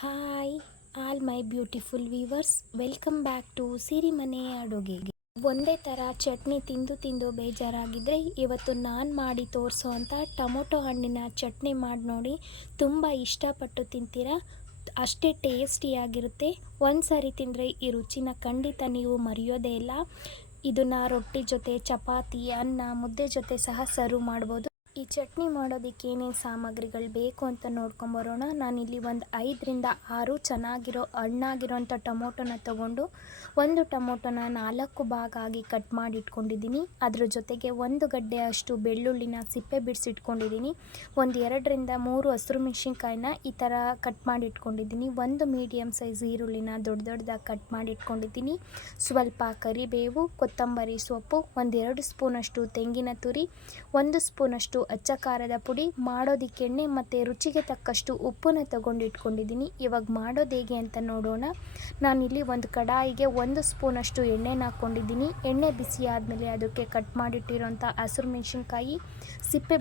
Hi all my beautiful viewers, welcome back to Sirimane ಅಡುಗೆಗೆ. ಒಂದೇ ಥರ ಚಟ್ನಿ ತಿಂದು ತಿಂದು ಬೇಜಾರಾಗಿದ್ದರೆ ಇವತ್ತು ನಾನು ಮಾಡಿ ತೋರಿಸೋ ಅಂಥ ಟೊಮೊಟೊ ಹಣ್ಣಿನ ಚಟ್ನಿ ಮಾಡಿ ನೋಡಿ. ತುಂಬ ಇಷ್ಟಪಟ್ಟು ತಿಂತೀರಾ, ಅಷ್ಟೇ ಟೇಸ್ಟಿಯಾಗಿರುತ್ತೆ. ಒಂದು ಸಾರಿ ತಿಂದರೆ ಈ ರುಚಿನ ಖಂಡಿತ ನೀವು ಮರೆಯೋದೇ ಇಲ್ಲ. ಇದನ್ನು ರೊಟ್ಟಿ ಜೊತೆ, ಚಪಾತಿ, ಅನ್ನ, ಮುದ್ದೆ ಜೊತೆ ಸಹ ಸರ್ವ್ ಮಾಡ್ಬೋದು. ಈ ಚಟ್ನಿ ಮಾಡೋದಕ್ಕೆ ಏನೇನು ಸಾಮಗ್ರಿಗಳು ಬೇಕು ಅಂತ ನೋಡ್ಕೊಂಬರೋಣ. ನಾನಿಲ್ಲಿ ಒಂದು 5ರಿಂದ 6 ಚೆನ್ನಾಗಿರೋ ಹಣ್ಣಾಗಿರೋಂಥ ಟೊಮೊಟೊನ ತೊಗೊಂಡು ಒಂದು ಟೊಮೊಟೊನ 4 ಭಾಗ ಆಗಿ ಕಟ್ ಮಾಡಿ ಇಟ್ಕೊಂಡಿದ್ದೀನಿ. ಅದ್ರ ಜೊತೆಗೆ 1 ಗಡ್ಡೆ ಅಷ್ಟು ಬೆಳ್ಳುಳ್ಳಿನ ಸಿಪ್ಪೆ ಬಿಡಿಸಿಟ್ಕೊಂಡಿದ್ದೀನಿ. ಒಂದು 2ರಿಂದ 3 ಹಸಿರು ಮೆಣಸಿನ್ಕಾಯಿನ ಈ ಥರ ಕಟ್ ಮಾಡಿ ಇಟ್ಕೊಂಡಿದ್ದೀನಿ. 1 ಮೀಡಿಯಮ್ ಸೈಜ್ ಈರುಳ್ಳಿನ ದೊಡ್ಡದಾಗಿ ಕಟ್ ಮಾಡಿ ಇಟ್ಕೊಂಡಿದ್ದೀನಿ. ಸ್ವಲ್ಪ ಕರಿಬೇವು, ಕೊತ್ತಂಬರಿ ಸೊಪ್ಪು, 1-2 ಸ್ಪೂನಷ್ಟು ತೆಂಗಿನ ತುರಿ, 1 ಸ್ಪೂನಷ್ಟು ಅಚ್ಚ ಖಾರದ ಪುಡಿ, ಮಾಡೋದಕ್ಕೆ ಎಣ್ಣೆ ಮತ್ತು ರುಚಿಗೆ ತಕ್ಕಷ್ಟು ಉಪ್ಪನ್ನ ತಗೊಂಡು ಇಟ್ಕೊಂಡಿದ್ದೀನಿ. ಇವಾಗ ಮಾಡೋದು ಹೇಗೆ ಅಂತ ನೋಡೋಣ. ನಾನಿಲ್ಲಿ ಒಂದು ಕಡಾಯಿಗೆ 1 ಸ್ಪೂನಷ್ಟು ಎಣ್ಣೆನ ಹಾಕ್ಕೊಂಡಿದ್ದೀನಿ. ಎಣ್ಣೆ ಬಿಸಿ ಆದಮೇಲೆ ಅದಕ್ಕೆ ಕಟ್ ಮಾಡಿಟ್ಟಿರೋಂಥ ಹಸಿರು ಮೆಣಸಿನ್ಕಾಯಿ, ಸಿಪ್ಪೆ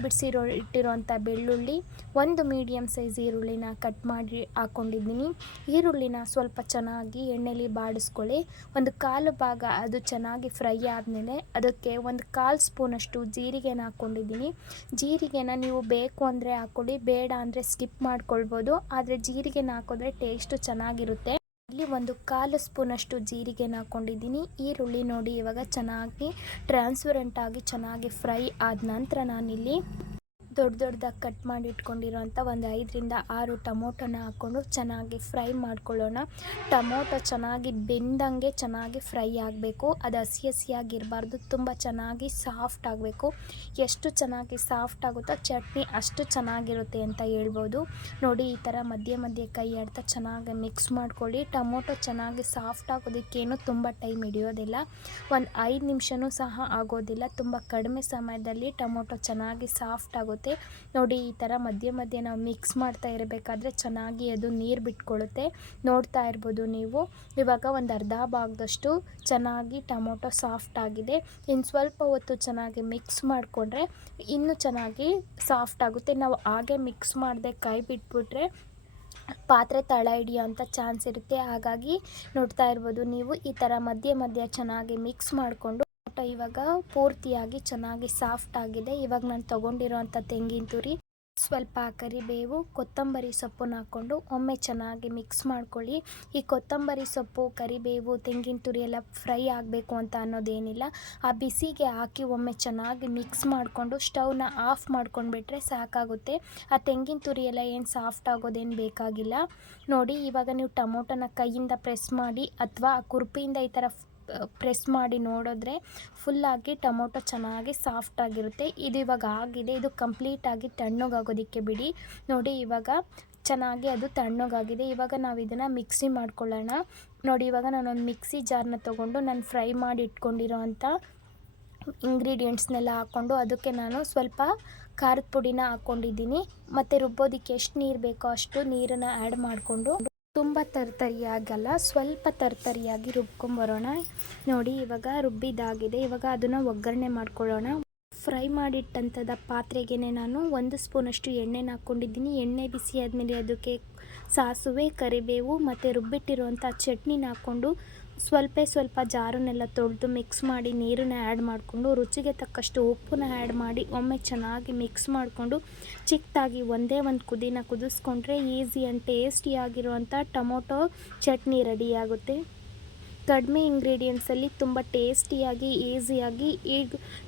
ಇಟ್ಟಿರೋಂಥ ಬೆಳ್ಳುಳ್ಳಿ, 1 ಮೀಡಿಯಮ್ ಸೈಜ್ ಈರುಳ್ಳಿನ ಕಟ್ ಮಾಡಿ ಹಾಕ್ಕೊಂಡಿದ್ದೀನಿ. ಈರುಳ್ಳಿನ ಸ್ವಲ್ಪ ಚೆನ್ನಾಗಿ ಎಣ್ಣೆಲಿ ಬಾಡಿಸ್ಕೊಳ್ಳಿ. 1/4 ಭಾಗ ಅದು ಚೆನ್ನಾಗಿ ಫ್ರೈ ಆದಮೇಲೆ ಅದಕ್ಕೆ 1/4 ಸ್ಪೂನಷ್ಟು ಜೀರಿಗೆನ ಹಾಕ್ಕೊಂಡಿದ್ದೀನಿ. ಜೀರಿಗೆನ ನೀವು ಬೇಕು ಅಂದರೆ ಹಾಕ್ಕೊಳ್ಳಿ, ಬೇಡ ಅಂದರೆ ಸ್ಕಿಪ್ ಮಾಡ್ಕೊಳ್ಬೋದು. ಆದರೆ ಜೀರಿಗೆನ ಹಾಕಿದ್ರೆ ಟೇಸ್ಟು ಚೆನ್ನಾಗಿರುತ್ತೆ. ಇಲ್ಲಿ 1/4 ಸ್ಪೂನಷ್ಟು ಜೀರಿಗೆನ ಹಾಕ್ಕೊಂಡಿದ್ದೀನಿ. ಈರುಳ್ಳಿ ನೋಡಿ ಇವಾಗ ಚೆನ್ನಾಗಿ ಟ್ರಾನ್ಸ್ಪರೆಂಟ್ ಆಗಿ ಚೆನ್ನಾಗಿ ಫ್ರೈ ಆದ ನಂತರ ನಾನಿಲ್ಲಿ ದೊಡ್ಡದಾಗಿ ಕಟ್ ಮಾಡಿ ಇಟ್ಕೊಂಡಿರೋಂಥ ಒಂದು 5ರಿಂದ 6 ಟೊಮೊಟೊನ ಹಾಕ್ಕೊಂಡು ಚೆನ್ನಾಗಿ ಫ್ರೈ ಮಾಡ್ಕೊಳ್ಳೋಣ. ಟೊಮೊಟೊ ಚೆನ್ನಾಗಿ ಬೆಂದಂಗೆ ಚೆನ್ನಾಗಿ ಫ್ರೈ ಆಗಬೇಕು. ಅದು ಹಸಿಯಾಗಿರಬಾರ್ದು, ತುಂಬ ಚೆನ್ನಾಗಿ ಸಾಫ್ಟ್ ಆಗಬೇಕು. ಎಷ್ಟು ಚೆನ್ನಾಗಿ ಸಾಫ್ಟ್ ಆಗುತ್ತೋ ಚಟ್ನಿ ಅಷ್ಟು ಚೆನ್ನಾಗಿರುತ್ತೆ ಅಂತ ಹೇಳ್ಬೋದು. ನೋಡಿ, ಈ ಥರ ಮಧ್ಯೆ ಕೈ ಆಡ್ತಾ ಚೆನ್ನಾಗಿ ಮಿಕ್ಸ್ ಮಾಡ್ಕೊಳ್ಳಿ. ಟೊಮೊಟೊ ಚೆನ್ನಾಗಿ ಸಾಫ್ಟ್ ಆಗೋದಕ್ಕೇನು ತುಂಬ ಟೈಮ್ ಹಿಡಿಯೋದಿಲ್ಲ, ಒಂದು 5 ನಿಮಿಷನೂ ಸಹ ಆಗೋದಿಲ್ಲ. ತುಂಬ ಕಡಿಮೆ ಸಮಯದಲ್ಲಿ ಟೊಮೊಟೊ ಚೆನ್ನಾಗಿ ಸಾಫ್ಟ್ ಆಗುತ್ತೆ. ನೋಡಿ, ಈ ಥರ ಮಧ್ಯೆ ನಾವು ಮಿಕ್ಸ್ ಮಾಡ್ತಾ ಇರಬೇಕಾದ್ರೆ ಚೆನ್ನಾಗಿ ಅದು ನೀರು ಬಿಟ್ಕೊಳ್ಳುತ್ತೆ. ನೋಡ್ತಾ ಇರ್ಬೋದು ನೀವು. ಇವಾಗ ಒಂದು ಅರ್ಧ ಭಾಗದಷ್ಟು ಚೆನ್ನಾಗಿ ಟೊಮೊಟೊ ಸಾಫ್ಟ್ ಆಗಿದೆ. ಇನ್ನು ಸ್ವಲ್ಪ ಹೊತ್ತು ಚೆನ್ನಾಗಿ ಮಿಕ್ಸ್ ಮಾಡಿಕೊಂಡ್ರೆ ಇನ್ನೂ ಚೆನ್ನಾಗಿ ಸಾಫ್ಟ್ ಆಗುತ್ತೆ. ನಾವು ಹಾಗೆ ಮಿಕ್ಸ್ ಮಾಡದೆ ಕೈ ಬಿಟ್ಬಿಟ್ರೆ ಪಾತ್ರೆ ತಳ ಹಿಡಿಯೋಂಥ ಚಾನ್ಸ್ ಇರುತ್ತೆ. ಹಾಗಾಗಿ ನೋಡ್ತಾ ಇರ್ಬೋದು ನೀವು, ಈ ಥರ ಮಧ್ಯೆ ಚೆನ್ನಾಗಿ ಮಿಕ್ಸ್ ಮಾಡಿಕೊಂಡು ಇವಾಗ ಪೂರ್ತಿಯಾಗಿ ಚೆನ್ನಾಗಿ ಸಾಫ್ಟ್ ಆಗಿದೆ. ಇವಾಗ ನಾನು ತೊಗೊಂಡಿರೋಂಥ ತೆಂಗಿನ ತುರಿ, ಸ್ವಲ್ಪ ಕರಿಬೇವು, ಕೊತ್ತಂಬರಿ ಸೊಪ್ಪನ್ನ ಹಾಕ್ಕೊಂಡು ಒಮ್ಮೆ ಚೆನ್ನಾಗಿ ಮಿಕ್ಸ್ ಮಾಡ್ಕೊಳ್ಳಿ. ಈ ಕೊತ್ತಂಬರಿ ಸೊಪ್ಪು, ಕರಿಬೇವು, ತೆಂಗಿನ ತುರಿ ಎಲ್ಲ ಫ್ರೈ ಆಗಬೇಕು ಅಂತ ಅನ್ನೋದೇನಿಲ್ಲ. ಆ ಬಿಸಿಗೆ ಹಾಕಿ ಒಮ್ಮೆ ಚೆನ್ನಾಗಿ ಮಿಕ್ಸ್ ಮಾಡಿಕೊಂಡು ಸ್ಟವ್ನ ಆಫ್ ಮಾಡ್ಕೊಂಡ್ಬಿಟ್ರೆ ಸಾಕಾಗುತ್ತೆ. ಆ ತೆಂಗಿನ ತುರಿ ಎಲ್ಲ ಏನು ಸಾಫ್ಟ್ ಆಗೋದೇನು ಬೇಕಾಗಿಲ್ಲ. ನೋಡಿ, ಇವಾಗ ನೀವು ಟೊಮೊಟೊನ ಕೈಯಿಂದ ಪ್ರೆಸ್ ಮಾಡಿ ಅಥವಾ ಆ ಕುರ್ಪಿಯಿಂದ ಈ ಥರ ಪ್ರೆಸ್ ಮಾಡಿ ನೋಡಿದ್ರೆ ಫುಲ್ಲಾಗಿ ಟೊಮೊಟೊ ಚೆನ್ನಾಗಿ ಸಾಫ್ಟ್ ಆಗಿರುತ್ತೆ. ಇದು ಇವಾಗ ಆಗಿದೆ. ಇದು ಕಂಪ್ಲೀಟಾಗಿ ತಣ್ಣಗಾಗೋದಕ್ಕೆ ಬಿಡಿ. ನೋಡಿ, ಇವಾಗ ಚೆನ್ನಾಗಿ ಅದು ತಣ್ಣಗಾಗಿದೆ. ಇವಾಗ ನಾವು ಇದನ್ನು ಮಿಕ್ಸಿ ಮಾಡ್ಕೊಳ್ಳೋಣ. ನೋಡಿ, ಇವಾಗ ನಾನೊಂದು ಮಿಕ್ಸಿ ಜಾರ್ನ ತೊಗೊಂಡು ನಾನು ಫ್ರೈ ಮಾಡಿ ಇಟ್ಕೊಂಡಿರೋ ಅಂಥ ಇಂಗ್ರೀಡಿಯೆಂಟ್ಸ್ನೆಲ್ಲ ಹಾಕ್ಕೊಂಡು ಅದಕ್ಕೆ ನಾನು ಸ್ವಲ್ಪ ಖಾರದ ಪುಡಿನ ಹಾಕ್ಕೊಂಡಿದ್ದೀನಿ. ಮತ್ತು ರುಬ್ಬೋದಕ್ಕೆ ಎಷ್ಟು ನೀರು ಬೇಕೋ ಅಷ್ಟು ನೀರನ್ನು ಆ್ಯಡ್ ಮಾಡಿಕೊಂಡು ತುಂಬ ತರ್ತರಿಯಾಗಲ್ಲ, ಸ್ವಲ್ಪ ತರ್ತರಿಯಾಗಿ ರುಬ್ಕೊಂಬರೋಣ. ನೋಡಿ, ಇವಾಗ ರುಬ್ಬಿದಾಗಿದೆ. ಇವಾಗ ಅದನ್ನು ಒಗ್ಗರಣೆ ಮಾಡ್ಕೊಳ್ಳೋಣ. ಫ್ರೈ ಮಾಡಿಟ್ಟಂಥದ್ದು ಪಾತ್ರೆಗೆ ನಾನು 1 ಸ್ಪೂನಷ್ಟು ಎಣ್ಣೆನ ಹಾಕ್ಕೊಂಡಿದ್ದೀನಿ. ಎಣ್ಣೆ ಬಿಸಿ ಆದಮೇಲೆ ಅದಕ್ಕೆ ಸಾಸಿವೆ, ಕರಿಬೇವು ಮತ್ತು ರುಬ್ಬಿಟ್ಟಿರುವಂಥ ಚಟ್ನಿನ ಹಾಕ್ಕೊಂಡು ಸ್ವಲ್ಪ ಜಾರನ್ನೆಲ್ಲ ತೊಳೆದು ಮಿಕ್ಸ್ ಮಾಡಿ ನೀರನ್ನ ಆ್ಯಡ್ ಮಾಡಿಕೊಂಡು ರುಚಿಗೆ ತಕ್ಕಷ್ಟು ಉಪ್ಪನ್ನ ಆ್ಯಡ್ ಮಾಡಿ ಒಮ್ಮೆ ಚೆನ್ನಾಗಿ ಮಿಕ್ಸ್ ಮಾಡಿಕೊಂಡು ಚಿಕ್ಕದಾಗಿ ಒಂದೇ ಒಂದು ಕುದಿನ ಕುದಿಸ್ಕೊಂಡ್ರೆ ಈಸಿ ಆ್ಯಂಡ್ ಟೇಸ್ಟಿಯಾಗಿರುವಂಥ ಟೊಮೊಟೊ ಚಟ್ನಿ ರೆಡಿಯಾಗುತ್ತೆ. ಕಡಿಮೆ ಇಂಗ್ರೀಡಿಯೆಂಟ್ಸಲ್ಲಿ ತುಂಬ ಟೇಸ್ಟಿಯಾಗಿ ಈಸಿಯಾಗಿ ಈ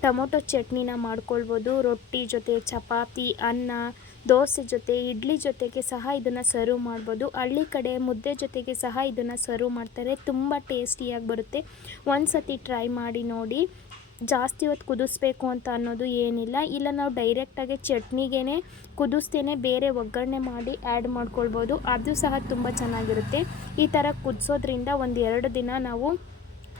ಟೊಮೊಟೊ ಚಟ್ನಿನ ಮಾಡ್ಕೊಳ್ಬೋದು. ರೊಟ್ಟಿ ಜೊತೆ, ಚಪಾತಿ, ಅನ್ನ, ದೋಸೆ ಜೊತೆ, ಇಡ್ಲಿ ಜೊತೆಗೆ ಸಹ ಇದನ್ನು ಸರ್ವ್ ಮಾಡ್ಬೋದು. ಹಳ್ಳಿ ಕಡೆ ಮುದ್ದೆ ಜೊತೆಗೆ ಸಹ ಇದನ್ನು ಸರ್ವ್ ಮಾಡ್ತಾರೆ. ತುಂಬ ಟೇಸ್ಟಿಯಾಗಿ ಬರುತ್ತೆ. ಒಂದು ಸತಿ ಟ್ರೈ ಮಾಡಿ ನೋಡಿ. ಜಾಸ್ತಿ ಹೊತ್ತು ಕುದಿಸ್ಬೇಕು ಅಂತ ಅನ್ನೋದು ಏನಿಲ್ಲ. ಇಲ್ಲ ನಾವು ಡೈರೆಕ್ಟಾಗಿ ಚಟ್ನಿಗೇ ಕುದಿಸ್ತೇನೆ ಬೇರೆ ಒಗ್ಗರಣೆ ಮಾಡಿ ಆ್ಯಡ್ ಮಾಡ್ಕೊಳ್ಬೋದು. ಅದು ಸಹ ತುಂಬ ಚೆನ್ನಾಗಿರುತ್ತೆ. ಈ ಥರ ಕುದಿಸೋದ್ರಿಂದ 1-2 ದಿನ ನಾವು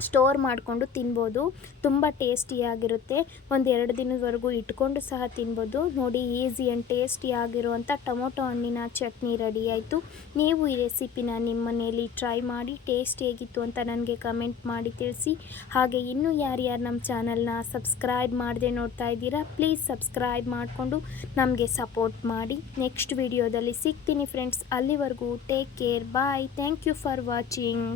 ಸ್ಟೋರ್ ಮಾಡಿಕೊಂಡು ತಿನ್ಬೋದು. ತುಂಬ ಟೇಸ್ಟಿಯಾಗಿರುತ್ತೆ. ಒಂದು 2 ದಿನದವರೆಗೂ ಇಟ್ಕೊಂಡು ಸಹ ತಿನ್ಬೋದು. ನೋಡಿ, ಈಸಿ ಆ್ಯಂಡ್ ಟೇಸ್ಟಿಯಾಗಿರುವಂಥ ಟೊಮೊಟೊ ಹಣ್ಣಿನ ಚಟ್ನಿ ರೆಡಿ ಆಯಿತು. ನೀವು ಈ ರೆಸಿಪಿನ ನಿಮ್ಮ ಮನೆಯಲ್ಲಿ ಟ್ರೈ ಮಾಡಿ ಟೇಸ್ಟ್ ಹೇಗಿತ್ತು ಅಂತ ನನಗೆ ಕಮೆಂಟ್ ಮಾಡಿ ತಿಳಿಸಿ. ಹಾಗೆ ಇನ್ನೂ ಯಾರ್ಯಾರು ನಮ್ಮ ಚಾನಲ್ನ ಸಬ್ಸ್ಕ್ರೈಬ್ ಮಾಡದೆ ನೋಡ್ತಾ ಇದ್ದೀರಾ, ಪ್ಲೀಸ್ ಸಬ್ಸ್ಕ್ರೈಬ್ ಮಾಡಿಕೊಂಡು ನಮಗೆ ಸಪೋರ್ಟ್ ಮಾಡಿ. ನೆಕ್ಸ್ಟ್ ವಿಡಿಯೋದಲ್ಲಿ ಸಿಗ್ತೀನಿ ಫ್ರೆಂಡ್ಸ್. ಅಲ್ಲಿವರೆಗೂ take care, bye. Thank you for watching.